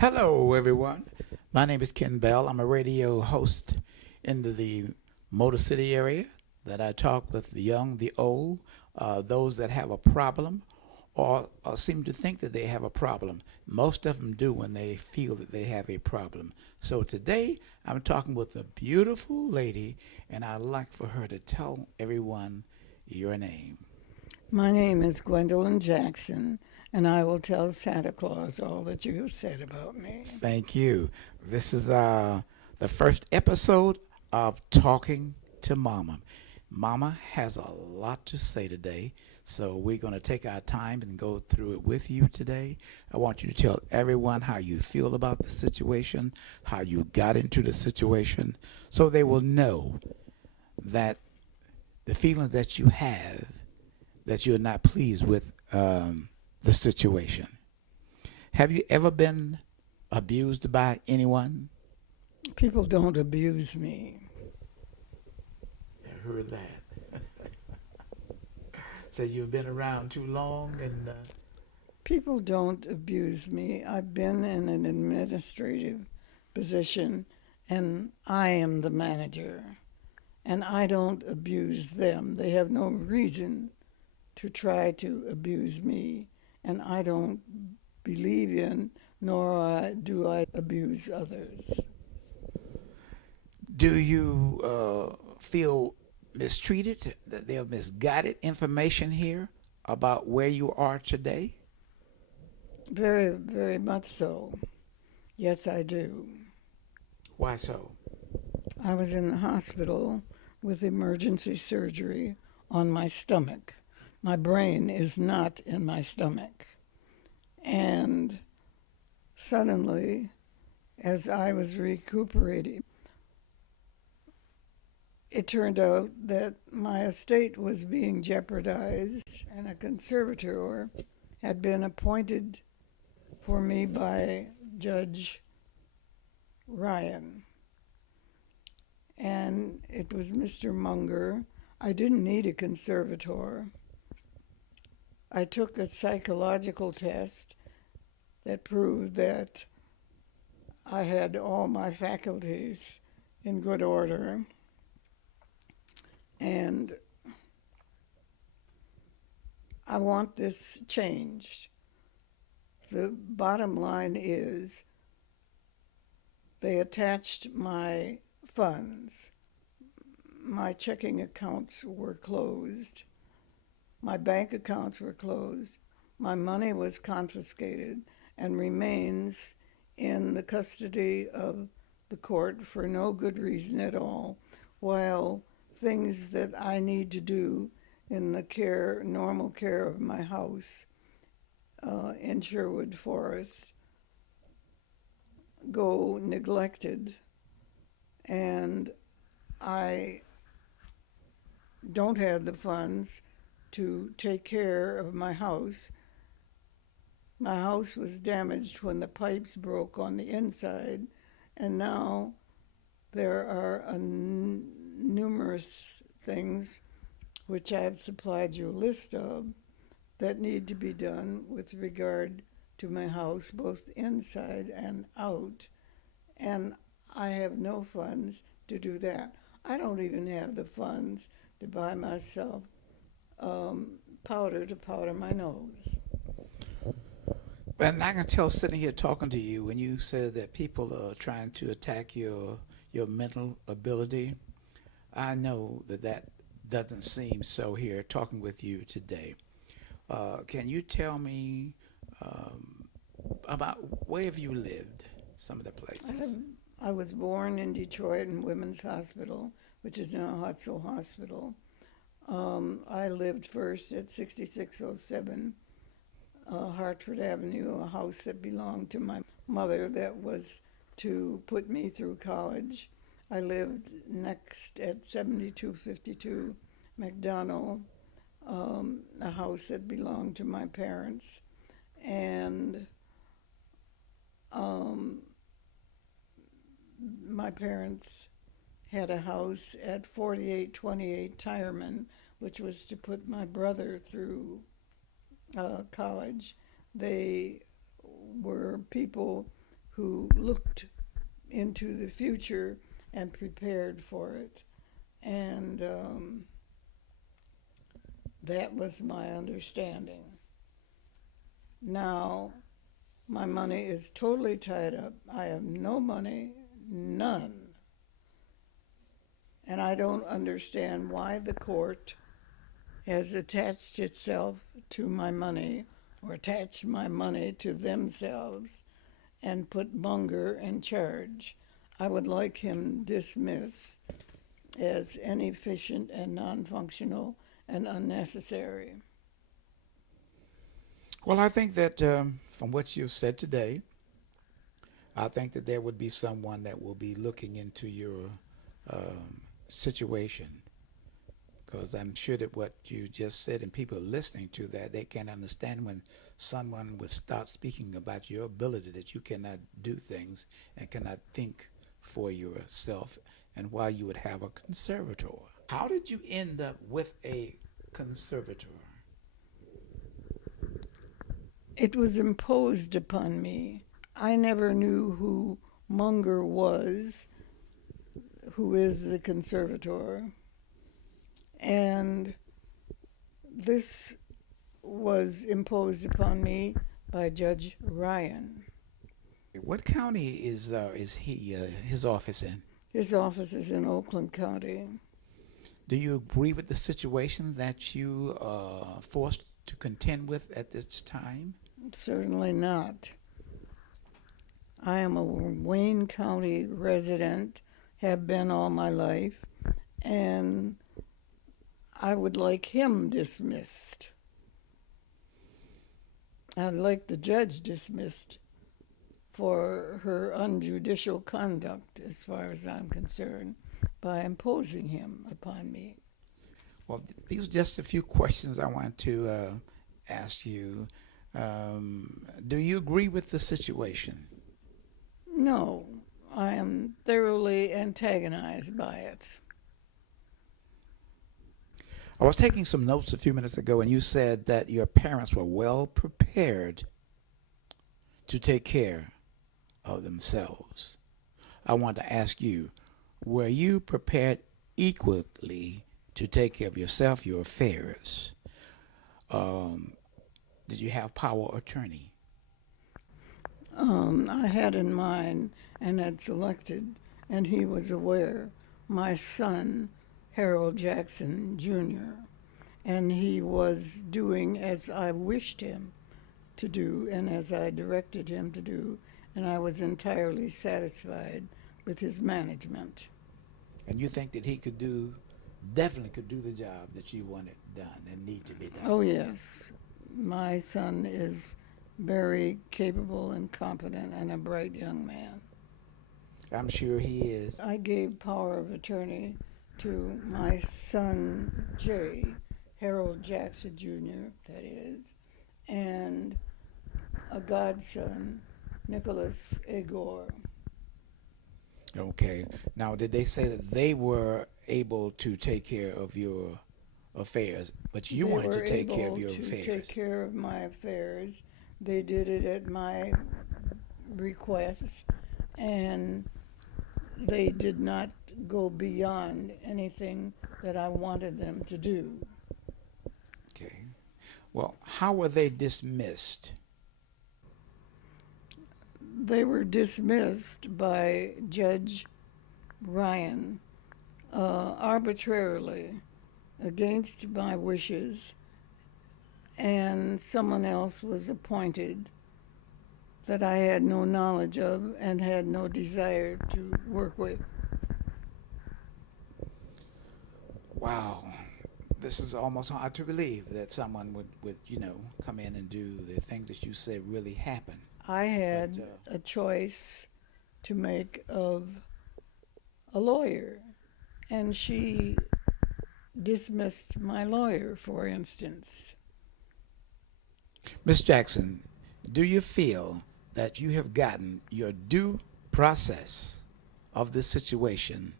Hello, everyone. My name is Ken Bell. I'm a radio host in the Motor City area that I talk with the young, the old, those that have a problem or seem to think that they have a problem. Most of them do when they feel that they have a problem. So today I'm talking with a beautiful lady, and I'd like for her to tell everyone your name. My name is Gwendolyn Jackson, and I will tell Santa Claus all that you have said about me. Thank you. This is the first episode of Talking to Mama. Mama has a lot to say today, so we're going to take our time and go through it with you today. I want you to tell everyone how you feel about the situation, how you got into the situation, so they will know that the feelings that you have, that you're not pleased with the situation. Have you ever been abused by anyone? People don't abuse me. I heard that. So you've been around too long and People don't abuse me. I've been in an administrative position, and I am the manager, and I don't abuse them. They have no reason to try to abuse me, and I don't believe in nor do I abuse others. do you feel mistreated, that they have misguided information here about where you are today? Very, very much so. Yes, I do. Why so? I was in the hospital with emergency surgery on my stomach. My brain is not in my stomach. And suddenly, as I was recuperating, it turned out that my estate was being jeopardized, and a conservator had been appointed for me by Judge Ryan. And it was Mr. Munger. I didn't need a conservator. I took a psychological test that proved that I had all my faculties in good order. And I want this changed. The bottom line is they attached my funds. My checking accounts were closed. My bank accounts were closed. My money was confiscated and remains in the custody of the court for no good reason at all, while things that I need to do in the normal care of my house in Sherwood Forest go neglected, and I don't have the funds to take care of my house. My house was damaged when the pipes broke on the inside, and now there are numerous things which I've supplied you a list of that need to be done with regard to my house, both inside and out, and I have no funds to do that. I don't even have the funds to buy myself powder to powder my nose. And I can tell sitting here talking to you when you said that people are trying to attack your mental ability. I know that that doesn't seem so here talking with you today. Can you tell me about where have you lived? Some of the places. I was born in Detroit in Women's Hospital, which is now Hutzel Hospital. I lived first at 6607 Hartford Avenue, a house that belonged to my mother that was to put me through college. I lived next at 7252 McDonald, a house that belonged to my parents. And my parents had a house at 4828 Tireman, which was to put my brother through college. They were people who looked into the future and prepared for it. And that was my understanding. Now, my money is totally tied up. I have no money, none. And I don't understand why the court has attached itself to my money or attached my money to themselves and put Munger in charge. I would like him dismissed as inefficient and non-functional and unnecessary. Well, I think that from what you've said today, I think that there would be someone that will be looking into your situation, because I'm sure that what you just said and people listening to that, they can't understand when someone would start speaking about your ability that you cannot do things and cannot think for yourself, and why you would have a conservator. How did you end up with a conservator? It was imposed upon me. I never knew who Munger was, who is the conservator. And this was imposed upon me by Judge Ryan. What county is he his office in? His office is in Oakland County. Do you agree with the situation that you are forced to contend with at this time? Certainly not. I am a Wayne County resident, have been all my life, and I would like him dismissed. I'd like the judge dismissed for her unjudicial conduct, as far as I'm concerned, by imposing him upon me. Well, these are just a few questions I want to ask you. Do you agree with the situation? No, I am thoroughly antagonized by it. I was taking some notes a few minutes ago, and you said that your parents were well prepared to take care of themselves. I want to ask you, were you prepared equally to take care of yourself, your affairs? Did you have power of attorney? I had in mind and had selected, and he was aware, my son, Harold Jackson Jr., and he was doing as I wished him to do and as I directed him to do, and I was entirely satisfied with his management. And you think that he definitely could do the job that you wanted done and need to be done? Oh, yes. My son is very capable and competent and a bright young man. I'm sure he is. I gave power of attorney to my son, Jay, Harold Jackson Jr., that is, and a godson, Nicholas Agor. Okay. Now, did they say that they were able to take care of your affairs, but you wanted to take care of your affairs? They were able to take care of my affairs. They did it at my request, and they did not go beyond anything that I wanted them to do. Okay. Well, how were they dismissed? They were dismissed by Judge Ryan arbitrarily, against my wishes, and someone else was appointed that I had no knowledge of and had no desire to work with. Wow. This is almost hard to believe that someone would come in and do the things that you said really happened. I had a choice to make of a lawyer, and she dismissed my lawyer, for instance. Ms. Jackson, do you feel that you have gotten your due process of this situation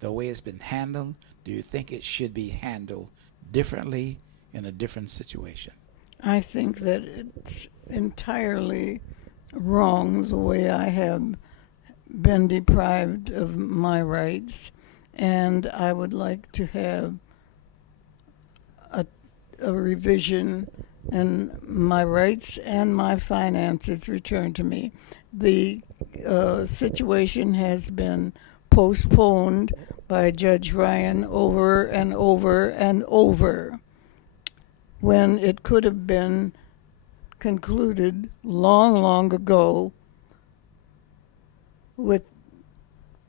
the way it's been handled? Do you think it should be handled differently in a different situation? I think that it's entirely wrong the way I have been deprived of my rights, and I would like to have a revision and my rights and my finances returned to me. The situation has been postponed by Judge Ryan over and over and over, when it could have been concluded long, long ago with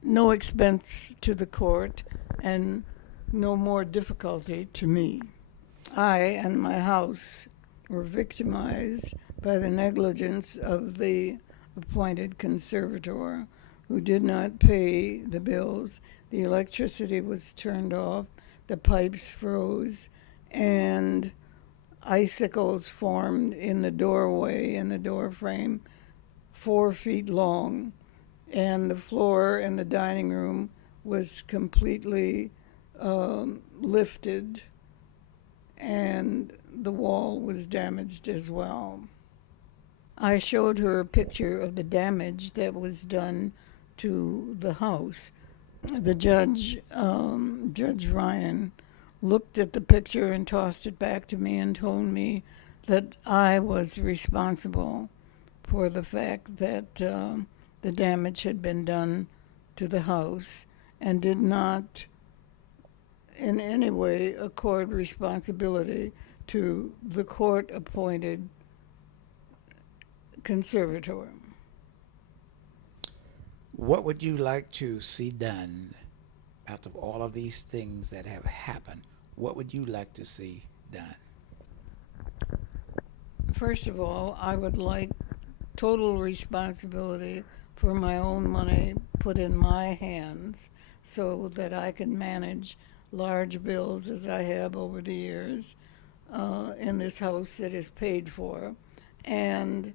no expense to the court and no more difficulty to me. I and my house were victimized by the negligence of the appointed conservator, who did not pay the bills. The electricity was turned off, the pipes froze, and icicles formed in the doorway and the door frame 4 feet long, and the floor in the dining room was completely lifted, and the wall was damaged as well. I showed her a picture of the damage that was done to the house. The judge, Judge Ryan, looked at the picture and tossed it back to me and told me that I was responsible for the fact that the damage had been done to the house, and did not in any way accord responsibility to the court-appointed conservator. What would you like to see done out of all of these things that have happened? What would you like to see done? First of all, I would like total responsibility for my own money put in my hands, so that I can manage large bills, as I have over the years, in this house that is paid for, and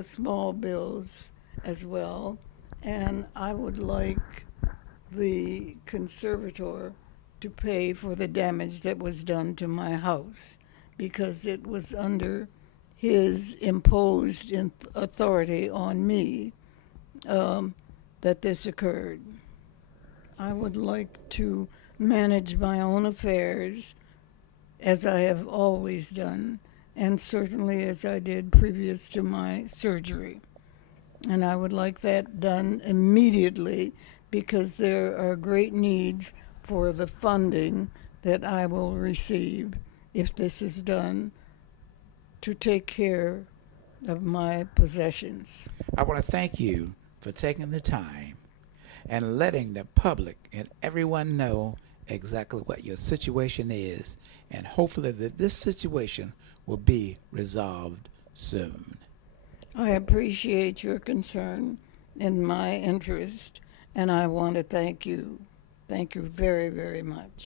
small bills as well. And I would like the conservator to pay for the damage that was done to my house, because it was under his imposed authority on me that this occurred. I would like to manage my own affairs as I have always done, and certainly as I did previous to my surgery. And I would like that done immediately, because there are great needs for the funding that I will receive if this is done, to take care of my possessions. I want to thank you for taking the time and letting the public and everyone know exactly what your situation is, and hopefully that this situation will be resolved soon. I appreciate your concern and my interest, and I want to thank you. Thank you very, very much.